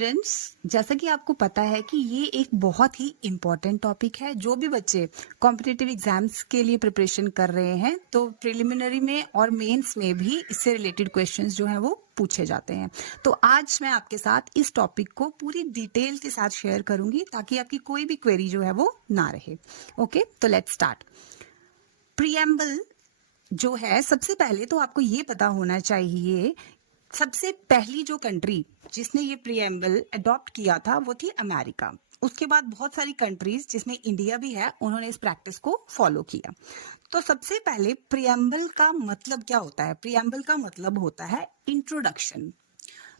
Students, जैसा कि आपको पता है कि ये एक बहुत ही इम्पोर्टेंट टॉपिक है। जो भी बच्चे कॉम्पिटिटिव एग्जाम्स के लिए प्रिपरेशन कर रहे हैं तो प्रिलिमिनरी में और मेंस में भी इससे रिलेटेड क्वेश्चंस जो हैं वो पूछे जाते हैं। तो आज मैं आपके साथ इस टॉपिक को पूरी डिटेल के साथ शेयर करूंगी ताकि आपकी कोई भी क्वेरी जो है वो ना रहे। ओके, तो लेट्स स्टार्ट। प्रीएम्बल जो है, सबसे पहले तो आपको ये पता होना चाहिए, सबसे पहली जो कंट्री जिसने ये प्रीएम्बल अडॉप्ट किया था वो थी अमेरिका। उसके बाद बहुत सारी कंट्रीज जिसमें इंडिया भी है, उन्होंने इस प्रैक्टिस को फॉलो किया। तो सबसे पहले प्रीएम्बल का मतलब क्या होता है? प्रीएम्बल का मतलब होता है इंट्रोडक्शन।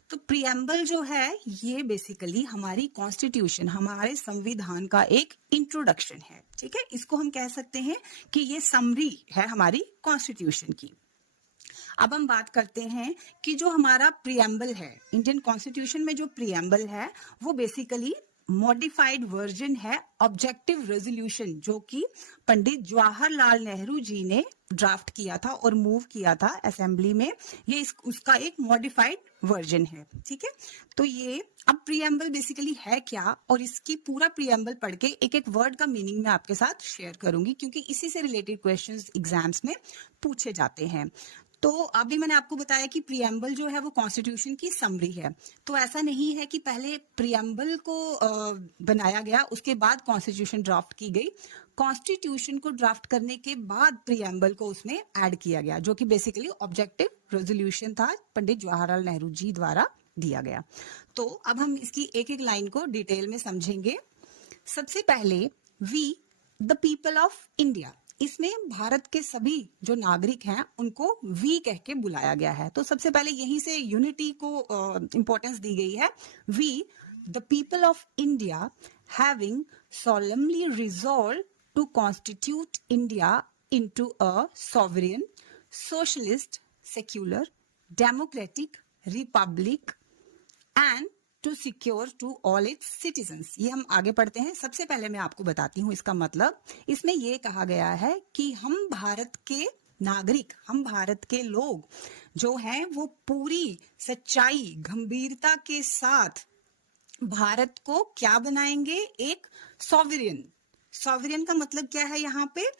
तो प्रीएम्बल जो है ये बेसिकली हमारी कॉन्स्टिट्यूशन, हमारे संविधान का एक इंट्रोडक्शन है। ठीक है, इसको हम कह सकते हैं कि ये समरी है हमारी कॉन्स्टिट्यूशन की। अब हम बात करते हैं कि जो हमारा प्रीएम्बल है, इंडियन कॉन्स्टिट्यूशन में जो प्रीएम्बल है वो बेसिकली मॉडिफाइड वर्जन है ऑब्जेक्टिव रेजोल्यूशन, जो कि पंडित जवाहरलाल नेहरू जी ने ड्राफ्ट किया था और मूव किया था असेंबली में। ये उसका एक मॉडिफाइड वर्जन है। ठीक है, तो ये अब प्रीएम्बल बेसिकली है क्या, और इसकी पूरा प्रीएम्बल पढ़ के एक एक वर्ड का मीनिंग मैं आपके साथ शेयर करूंगी, क्योंकि इसी से रिलेटेड क्वेश्चंस एग्जाम्स में पूछे जाते हैं। तो अभी मैंने आपको बताया कि प्रीएम्बल जो है वो कॉन्स्टिट्यूशन की समरी है। तो ऐसा नहीं है कि पहले प्रीएम्बल को बनाया गया, उसके बाद कॉन्स्टिट्यूशन ड्राफ्ट की गई। कॉन्स्टिट्यूशन को ड्राफ्ट करने के बाद प्रीएम्बल को उसमें ऐड किया गया, जो कि बेसिकली ऑब्जेक्टिव रेजोल्यूशन था, पंडित जवाहरलाल नेहरू जी द्वारा दिया गया। तो अब हम इसकी एक एक लाइन को डिटेल में समझेंगे। सबसे पहले, we the people of India, इसमें भारत के सभी जो नागरिक हैं उनको वी कह के बुलाया गया है। तो सबसे पहले यहीं से यूनिटी को इंपॉर्टेंस दी गई है। We the people of India having solemnly resolved to constitute India into a sovereign, socialist, secular, democratic republic and to secure to all its citizens। ये हम आगे पढ़ते हैं। सबसे पहले मैं आपको बताती हूँ इसका मतलब। इसमें ये कहा गया है कि हम भारत के नागरिक, हम भारत के लोग जो हैं वो पूरी सच्चाई, गंभीरता के साथ भारत को क्या बनाएंगे? एक सॉवरियन। सॉवरियन का मतलब क्या है? यहाँ पे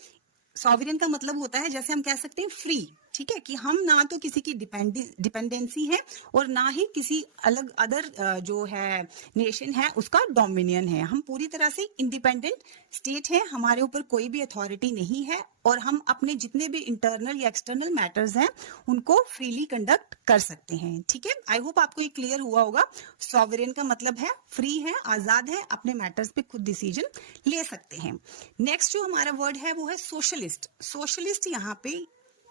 सॉवरियन का मतलब होता है, जैसे हम कह सकते हैं फ्री। ठीक है, कि हम ना तो किसी की डिपेंडेंसी है और ना ही किसी अलग अदर जो है नेशन है उसका डोमिनियन है। हम पूरी तरह से इंडिपेंडेंट स्टेट है, हमारे ऊपर कोई भी अथॉरिटी नहीं है और हम अपने जितने भी इंटरनल या एक्सटर्नल मैटर्स हैं उनको फ्रीली कंडक्ट कर सकते हैं। ठीक है, आई होप आपको ये क्लियर हुआ होगा। सॉवरेन का मतलब है फ्री है, आजाद है, अपने मैटर्स पे खुद डिसीजन ले सकते हैं। नेक्स्ट जो हमारा वर्ड है वो है सोशलिस्ट। सोशलिस्ट यहाँ पे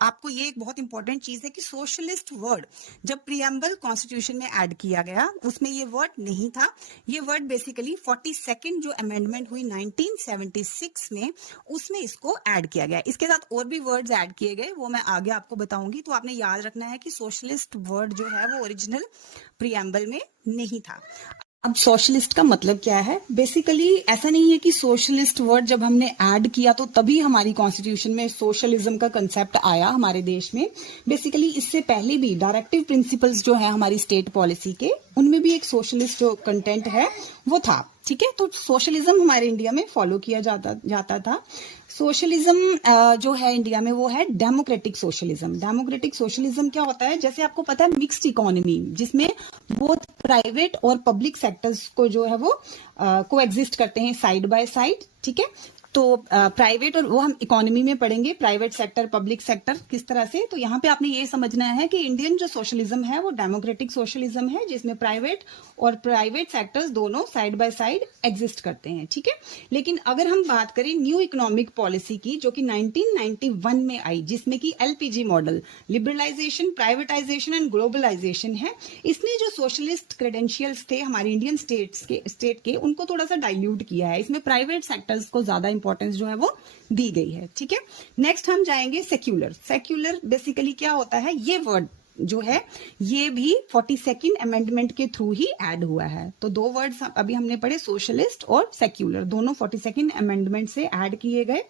आपको ये एक बहुत इंपॉर्टेंट चीज है कि सोशलिस्ट वर्ड जब प्रीएम्बल कॉन्स्टिट्यूशन में ऐड किया गया उसमें ये वर्ड नहीं था। ये वर्ड बेसिकली 42nd जो अमेंडमेंट हुई 1976 में, उसमें इसको ऐड किया गया। इसके साथ और भी वर्ड्स ऐड किए गए, वो मैं आगे आपको बताऊंगी। तो आपने याद रखना है कि सोशलिस्ट वर्ड जो है वो ओरिजिनल प्रीएम्बल में नहीं था। अब सोशलिस्ट का मतलब क्या है? बेसिकली ऐसा नहीं है कि सोशलिस्ट वर्ड जब हमने ऐड किया तो तभी हमारी कॉन्स्टिट्यूशन में सोशलिज्म का कंसेप्ट आया हमारे देश में। बेसिकली इससे पहले भी डायरेक्टिव प्रिंसिपल्स जो है हमारी स्टेट पॉलिसी के, उनमें भी एक सोशलिस्ट जो कंटेंट है वो था। ठीक है, तो सोशलिज्म हमारे इंडिया में फॉलो किया जाता था। सोशलिज्म जो है इंडिया में वो है डेमोक्रेटिक सोशलिज्म। डेमोक्रेटिक सोशलिज्म क्या होता है? जैसे आपको पता है मिक्स्ड इकोनॉमी, जिसमें बोथ प्राइवेट और पब्लिक सेक्टर्स को जो है वो को एग्जिस्ट करते हैं साइड बाय साइड। ठीक है, तो प्राइवेट और वो हम इकोनॉमी में पढ़ेंगे, प्राइवेट सेक्टर पब्लिक सेक्टर किस तरह से। तो यहाँ पे आपने ये समझना है कि इंडियन जो सोशलिज्म है वो डेमोक्रेटिक सोशलिज्म है, जिसमें प्राइवेट और प्राइवेट सेक्टर्स दोनों साइड बाय साइड एग्जिस्ट करते हैं। ठीक है, लेकिन अगर हम बात करें न्यू इकोनॉमिक पॉलिसी की, जो कि 1991 में आई, जिसमें कि LPG model, liberalisation, privatisation and globalisation है, इसने जो सोशलिस्ट क्रेडेंशियल्स थे हमारे इंडियन स्टेट के उनको थोड़ा सा डाइल्यूट किया है। इसमें प्राइवेट सेक्टर्स को ज्यादा इंपॉर्टेंस जो है वो दी गई है। ठीक है, नेक्स्ट हम जाएंगे सेक्युलर। सेक्युलर बेसिकली क्या होता है? ये वर्ड जो है ये भी 42nd अमेंडमेंट के थ्रू ही ऐड हुआ है। तो दो वर्ड्स अभी हमने पढ़े, सोशलिस्ट और सेक्युलर, दोनों 42nd अमेंडमेंट से ऐड किए गए।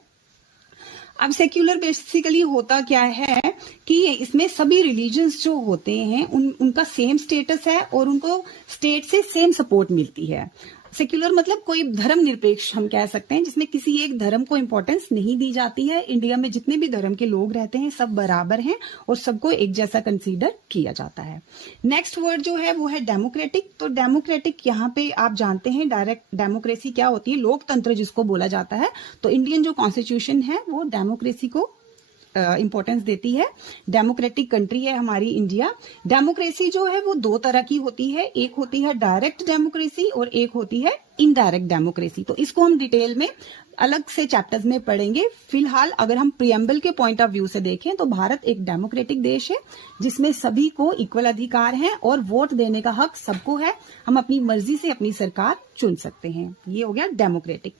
अब सेक्युलर बेसिकली होता क्या है कि इसमें सभी रिलीजन्स जो होते हैं उनका सेम स्टेटस है और उनको स्टेट से सेम सपोर्ट मिलती है। सेक्युलर मतलब कोई धर्म निरपेक्ष हम कह सकते हैं, जिसमें किसी एक धर्म को इंपॉर्टेंस नहीं दी जाती है। इंडिया में जितने भी धर्म के लोग रहते हैं सब बराबर हैं और सबको एक जैसा कंसीडर किया जाता है। नेक्स्ट वर्ड जो है वो है डेमोक्रेटिक। तो डेमोक्रेटिक यहाँ पे आप जानते हैं डायरेक्ट डेमोक्रेसी क्या होती है, लोकतंत्र जिसको बोला जाता है। तो इंडियन जो कॉन्स्टिट्यूशन है वो डेमोक्रेसी को इंपॉर्टेंस देती है। डेमोक्रेटिक कंट्री है हमारी इंडिया। डेमोक्रेसी जो है वो दो तरह की होती है, एक होती है डायरेक्ट डेमोक्रेसी और एक होती है इनडायरेक्ट डेमोक्रेसी। तो इसको हम डिटेल में अलग से चैप्टर्स में पढ़ेंगे। फिलहाल अगर हम प्रियम्बल के पॉइंट ऑफ व्यू से देखें तो भारत एक डेमोक्रेटिक देश है जिसमें सभी को इक्वल अधिकार है और वोट देने का हक सबको है। हम अपनी मर्जी से अपनी सरकार चुन सकते हैं। ये हो गया डेमोक्रेटिक।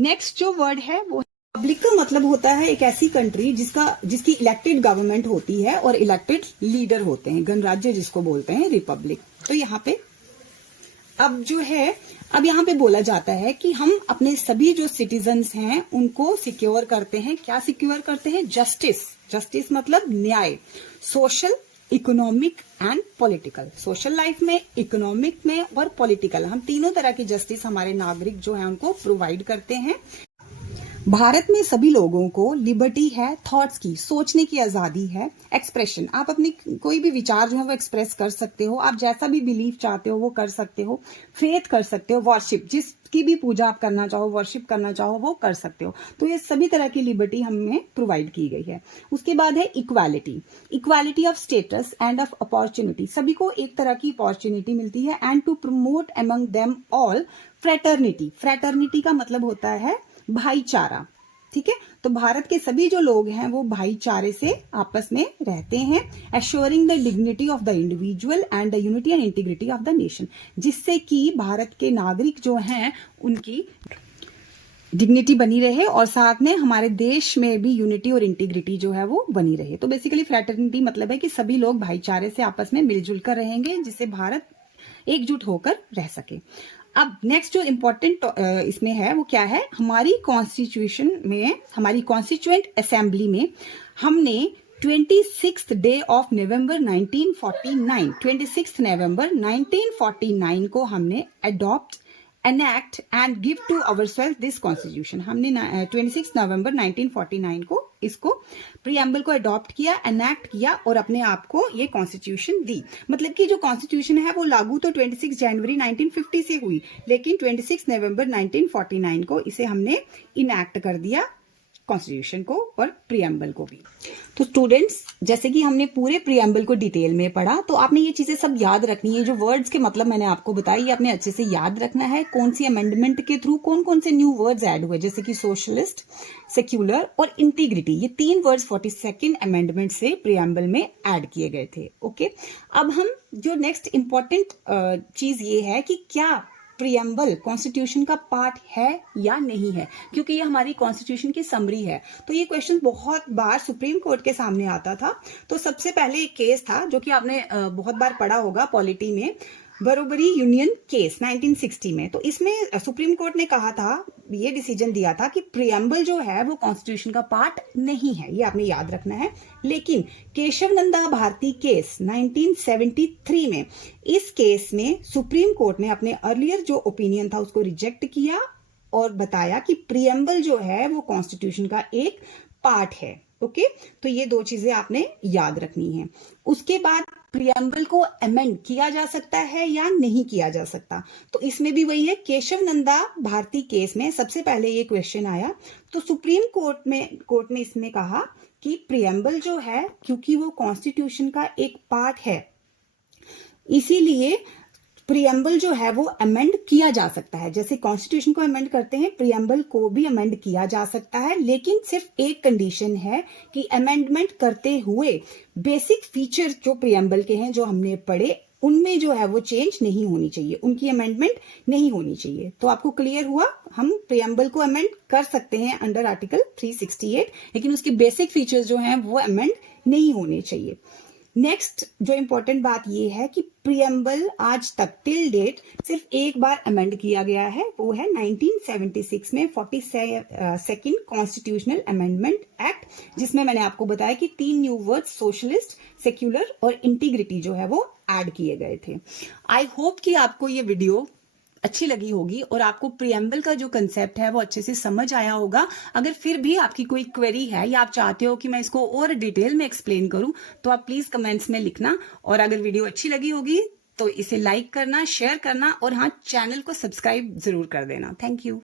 नेक्स्ट जो वर्ड है वो रिपब्लिक का मतलब होता है एक ऐसी कंट्री जिसकी इलेक्टेड गवर्नमेंट होती है और इलेक्टेड लीडर होते हैं, गणराज्य जिसको बोलते हैं रिपब्लिक। तो यहाँ पे अब यहाँ पे बोला जाता है कि हम अपने सभी जो सिटीजन्स हैं उनको सिक्योर करते हैं। क्या सिक्योर करते हैं? जस्टिस मतलब न्याय, social, economic and political. Social life में, इकोनॉमिक में और पॉलिटिकल, हम तीनों तरह की जस्टिस हमारे नागरिक जो है उनको प्रोवाइड करते हैं। भारत में सभी लोगों को लिबर्टी है थॉट्स की, सोचने की आजादी है, एक्सप्रेशन, आप अपनी कोई भी विचार जो है वो एक्सप्रेस कर सकते हो, आप जैसा भी बिलीव चाहते हो वो कर सकते हो, फेथ कर सकते हो, वर्शिप, जिसकी भी पूजा आप करना चाहो, वर्शिप करना चाहो वो कर सकते हो। तो ये सभी तरह की लिबर्टी हमें प्रोवाइड की गई है। उसके बाद है equality of status and of opportunity, सभी को एक तरह की अपॉर्चुनिटी मिलती है। And to promote among them all fraternity का मतलब होता है भाईचारा। ठीक है, तो भारत के सभी जो लोग हैं वो भाईचारे से आपस में रहते हैं। Assuring the dignity of the individual and the unity and integrity of the nation, जिससे कि भारत के नागरिक जो हैं उनकी डिग्निटी बनी रहे और साथ में हमारे देश में भी यूनिटी और इंटीग्रिटी जो है वो बनी रहे। तो बेसिकली फ्रेटर्निटी मतलब है कि सभी लोग भाईचारे से आपस में मिलजुल कर रहेंगे जिससे भारत एकजुट होकर रह सके। अब नेक्स्ट जो इम्पोर्टेंट इसमें है वो क्या है, हमारी कॉन्स्टिट्यूशन में, हमारी कॉन्स्टिट्यूएंट असेंबली में हमने 26 डे ऑफ नवंबर 1949 को हमने adopt, enact and give to ourselves this constitution। हमने 26 नवंबर 1949 को इसको प्रीएम्बल को अडॉप्ट किया, enact किया और अपने आप को ये कॉन्स्टिट्यूशन दी। मतलब कि जो कॉन्स्टिट्यूशन है वो लागू तो 26 जनवरी 1950 से हुई, लेकिन 26 नवंबर 1949 को इसे हमने इनैक्ट कर दिया, कॉन्स्टिट्यूशन को और प्रीएम्बल को भी। तो स्टूडेंट्स, जैसे कि हमने पूरे प्रीएम्बल को डिटेल में पढ़ा, तो आपने ये चीजें सब याद रखनी है। जो वर्ड्स के मतलब मैंने आपको बताई, ये आपने अच्छे से याद रखना है। कौन सी अमेंडमेंट के थ्रू कौन कौन से न्यू वर्ड्स ऐड हुए, जैसे कि सोशलिस्ट, सेक्युलर और इंटीग्रिटी, ये 3 वर्ड्स 42nd अमेंडमेंट से प्रीएम्बल में ऐड किए गए थे। ओके, अब हम जो नेक्स्ट इंपॉर्टेंट चीज ये है कि क्या प्रीएम्बल कॉन्स्टिट्यूशन का पार्ट है या नहीं है, क्योंकि ये हमारी कॉन्स्टिट्यूशन की समरी है। तो ये क्वेश्चन बहुत बार सुप्रीम कोर्ट के सामने आता था। तो सबसे पहले एक केस था जो कि आपने बहुत बार पढ़ा होगा पॉलिटी में, बरोबरी यूनियन केस 1960 में। तो इसमें सुप्रीम कोर्ट ने कहा था, ये डिसीजन दिया था कि प्रीएम्बल जो है वो कॉन्स्टिट्यूशन का पार्ट नहीं है, ये आपने याद रखना है। लेकिन केशव नंदा भारती केस 1973 में, इस केस में सुप्रीम कोर्ट ने अपने अर्लियर जो ओपिनियन था उसको रिजेक्ट किया और बताया कि प्रीएम्बल जो है वो कॉन्स्टिट्यूशन का एक पार्ट है। ओके, तो ये 2 चीजें आपने याद रखनी है। उसके बाद प्रीएम्बल को अमेंड किया जा सकता है या नहीं किया जा सकता, तो इसमें भी वही है। केशव नंदा भारती केस में सबसे पहले ये क्वेश्चन आया, तो सुप्रीम कोर्ट ने इसमें कहा कि प्रीएम्बल जो है, क्योंकि वो कॉन्स्टिट्यूशन का एक पार्ट है, इसीलिए प्रीएम्बल जो है वो अमेंड किया जा सकता है। जैसे कॉन्स्टिट्यूशन को अमेंड करते हैं, प्रीएम्बल को भी अमेंड किया जा सकता है, लेकिन सिर्फ एक कंडीशन है कि अमेंडमेंट करते हुए बेसिक फीचर जो प्रीएम्बल के हैं जो हमने पढ़े, उनमें जो है वो चेंज नहीं होनी चाहिए, उनकी अमेंडमेंट नहीं होनी चाहिए। तो आपको क्लियर हुआ, हम प्रीएम्बल को अमेंड कर सकते हैं अंडर आर्टिकल 368, लेकिन उसके बेसिक फीचर्स जो हैं वो अमेंड नहीं होने चाहिए। नेक्स्ट जो इम्पोर्टेंट बात ये है कि प्रियम्बल आज तक टिल डेट सिर्फ एक बार अमेंड किया गया है, वो है 1976 में 42nd कॉन्स्टिट्यूशनल अमेंडमेंट एक्ट, जिसमें मैंने आपको बताया कि 3 न्यू वर्ड सोशलिस्ट, सेक्युलर और इंटीग्रिटी जो है वो ऐड किए गए थे। आई होप कि आपको ये वीडियो अच्छी लगी होगी और आपको प्रियम्बल का जो कंसेप्ट है वो अच्छे से समझ आया होगा। अगर फिर भी आपकी कोई क्वेरी है या आप चाहते हो कि मैं इसको और डिटेल में एक्सप्लेन करूं तो आप प्लीज कमेंट्स में लिखना। और अगर वीडियो अच्छी लगी होगी तो इसे लाइक करना, शेयर करना और हाँ, चैनल को सब्सक्राइब जरूर कर देना। Thank you.